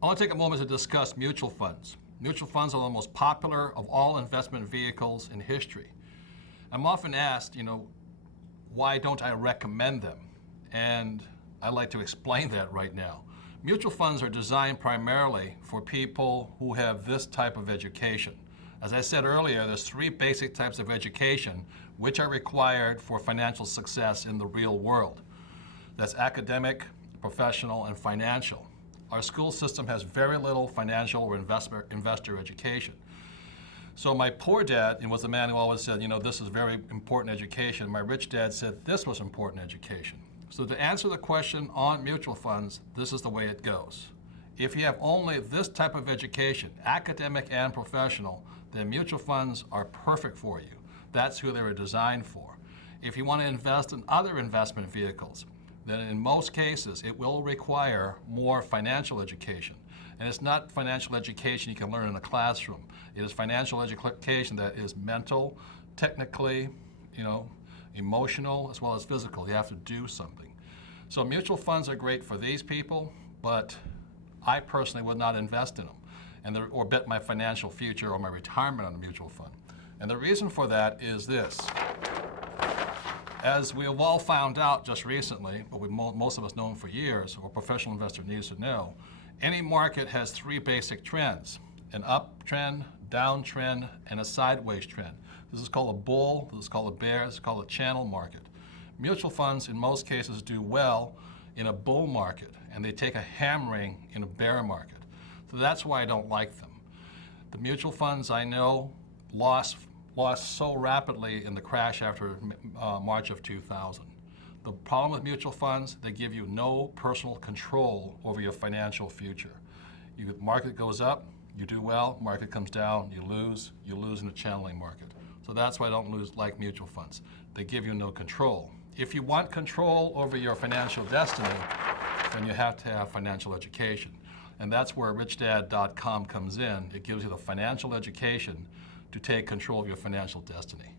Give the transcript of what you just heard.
I want to take a moment to discuss mutual funds. Mutual funds are the most popular of all investment vehicles in history. I'm often asked, why don't I recommend them? And I'd like to explain that right now. Mutual funds are designed primarily for people who have this type of education. As I said earlier, there's three basic types of education which are required for financial success in the real world. That's academic, professional, and financial. Our school system has very little financial or investor education. So my poor dad, and was a man who always said, this is very important education. My rich dad said this was important education. So to answer the question on mutual funds, this is the way it goes. If you have only this type of education, academic and professional, then mutual funds are perfect for you. That's who they were designed for. If you want to invest in other investment vehicles, then in most cases it will require more financial education. And it's not financial education you can learn in a classroom. It is financial education that is mental, technically, emotional, as well as physical. You have to do something. So mutual funds are great for these people, but I personally would not invest in them or bet my financial future or my retirement on a mutual fund. And the reason for that is this. As we have all found out just recently, but most of us known for years, or professional investor needs to know, any market has three basic trends: an uptrend, downtrend, and a sideways trend. This is called a bull, this is called a bear, this is called a channel market. Mutual funds in most cases do well in a bull market, and they take a hammering in a bear market. So that's why I don't like them. The mutual funds I know lost so rapidly in the crash after March of 2000. The problem with mutual funds, they give you no personal control over your financial future. Market goes up, you do well. Market comes down, you lose in the channeling market. So that's why I don't like mutual funds. They give you no control. If you want control over your financial destiny, then you have to have financial education. And that's where richdad.com comes in. It gives you the financial education to take control of your financial destiny.